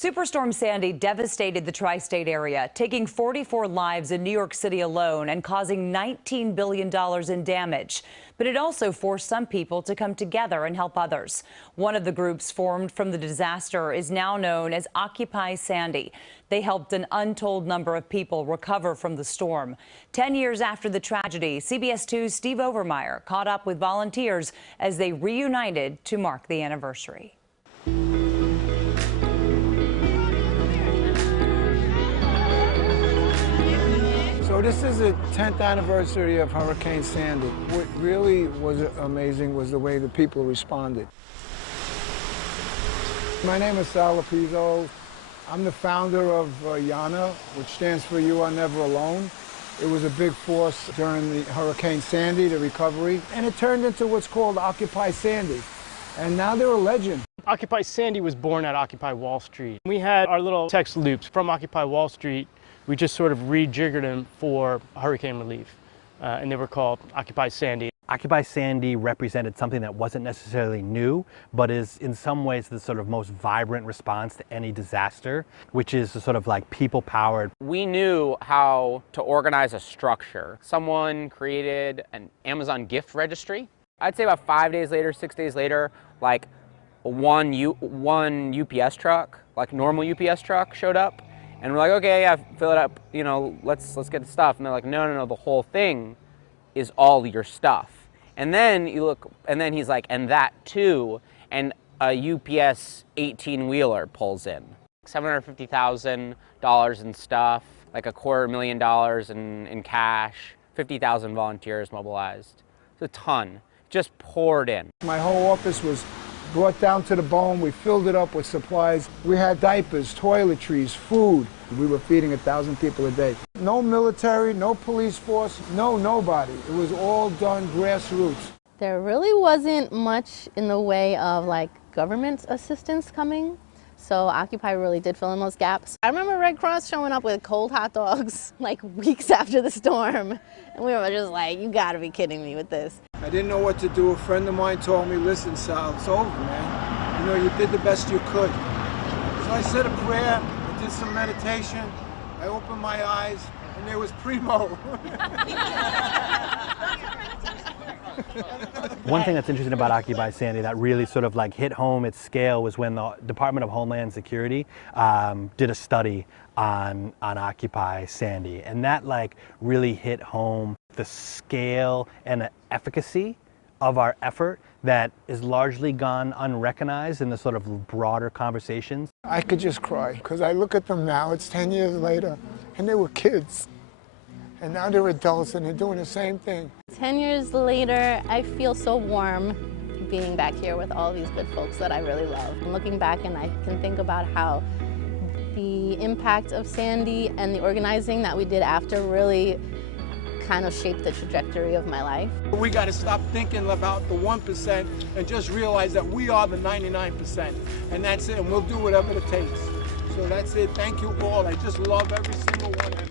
Superstorm Sandy devastated the tri-state area, taking 44 lives in New York City alone and causing $19 billion in damage. But it also forced some people to come together and help others. One of the groups formed from the disaster is now known as Occupy Sandy. They helped an untold number of people recover from the storm. 10 years after the tragedy, CBS 2's Steve Overmyer caught up with volunteers as they reunited to mark the anniversary. So this is the 10th anniversary of Hurricane Sandy. What really was amazing was the way the people responded. My name is Sal Lapizzo. I'm the founder of YANA, which stands for You Are Never Alone. It was a big force during the Hurricane Sandy, the recovery, and it turned into what's called Occupy Sandy. And now they're a legend. Occupy Sandy was born at Occupy Wall Street. We had our little text loops from Occupy Wall Street. We just sort of rejiggered them for hurricane relief, and they were called Occupy Sandy. Occupy Sandy represented something that wasn't necessarily new, but is in some ways the sort of most vibrant response to any disaster, which is sort of like people-powered. We knew how to organize a structure. Someone created an Amazon gift registry. I'd say about 5 days later, 6 days later, like one UPS truck, like normal UPS truck, showed up. And we're like, okay, yeah, fill it up, you know, let's get the stuff. And they're like, no, the whole thing is all your stuff. And then you look, and then he's like, and that too. And a UPS 18-wheeler pulls in. $750,000 in stuff, like $250,000 in cash, 50,000 volunteers mobilized. It's a ton, just poured in. My whole office was brought down to the bone. We filled it up with supplies. We had diapers, toiletries, food. We were feeding 1,000 people a day. No military, no police force, nobody. It was all done grassroots. There really wasn't much in the way of like government assistance coming. So Occupy really did fill in those gaps. I remember Red Cross showing up with cold hot dogs like weeks after the storm. And we were just like, you gotta be kidding me with this. I didn't know what to do. A friend of mine told me, listen, Sal, it's over, man. You know, you did the best you could. So I said a prayer, I did some meditation, I opened my eyes, and there was Primo. One thing that's interesting about Occupy Sandy that really sort of like hit home its scale was when the Department of Homeland Security did a study on Occupy Sandy, and that like really hit home the scale and the efficacy of our effort that is largely gone unrecognized in the sort of broader conversations. I could just cry, because I look at them now, it's 10 years later, and they were kids. And now they're adults and they're doing the same thing. 10 years later, I feel so warm being back here with all these good folks that I really love. I'm looking back and I can think about how the impact of Sandy and the organizing that we did after really kind of shaped the trajectory of my life. We got to stop thinking about the 1% and just realize that we are the 99%. And that's it, and we'll do whatever it takes. So that's it. Thank you all. I just love every single one of you.